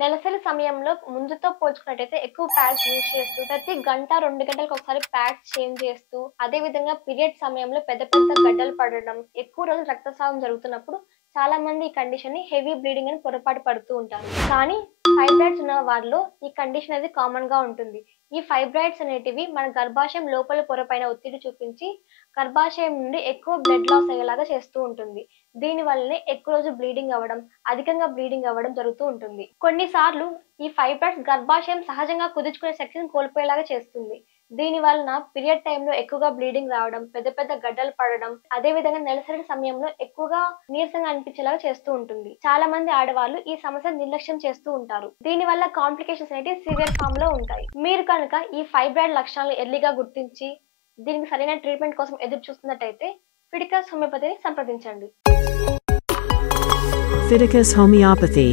నెలసరి సమయంలో ముందుతో పోల్చుకున్నట్టయితే ఎక్కువ ప్యాడ్స్ యూజ్ చేస్తూ, ప్రతి గంట, 2 గంటలకు ఒకసారి ప్యాడ్స్ చేంజ్ చేస్తూ, అదే విధంగా పీరియడ్ సమయంలో పెద్ద పెద్ద గడ్డలు పడడం, ఎక్కువ రోజులు రక్తస్రావం జరుగుతున్నప్పుడు చాలా మంది ఈ కండిషన్‌ని హెవీ బ్లీడింగ్ అని పొరపాటు పడుతూ ఉంటారు. కానీ ఫైబ్రాయిడ్స్ ఉన్న వారిలో ఈ కండిషన్ అనేది కామన్‌గా ఉంటుంది. ఈ ఫైబ్రాయిడ్స్ అనేటివి మన గర్భాశయం లోపలి పొర పైన ఒత్తిడి చూపించి, గర్భాశయం నుండి ఎక్కువ బ్లడ్ లాస్ అయ్యేలాగా చేస్తూ ఉంటుంది. దీని వల్లనే ఎక్కువ రోజులు బ్లీడింగ్ అవ్వడం, అధికంగా బ్లీడింగ్ అవ్వడం జరుగుతూ ఉంటుంది. కొన్నిసార్లు ఈ ఫైబ్రాయిడ్స్ గర్భాశయం సహజంగా కుదుర్చుకునే శక్తిని కోల్పోయేలాగా చేస్తుంది. దీని వలన పీరియడ్ టైంలో ఎక్కువగా బ్లీడింగ్ రావడం, పెద్ద పెద్ద గడ్డలు పడడం, అదే విధంగా నెలసరి సమయంలో ఎక్కువగా నీరసంగా అనిపించేలాగా చేస్తూ ఉంటుంది. చాలా మంది ఆడవాళ్ళు ఈ సమస్యను నిర్లక్ష్యం చేస్తూ ఉంటారు. దీని వల్ల కాంప్లికేషన్స్ అనేవి సివియర్ ఫామ్ లో ఉంటాయి. మీరు కనుక ఈ ఫైబ్రాయిడ్ లక్షణాలను ఎర్లీగా గుర్తించి దీనికి సరైన ట్రీట్మెంట్ కోసం ఎదురు చూస్తున్నట్టయితే ఫిడికస్ హోమియోపతిని సంప్రదించండి. Fiticus Homeopathy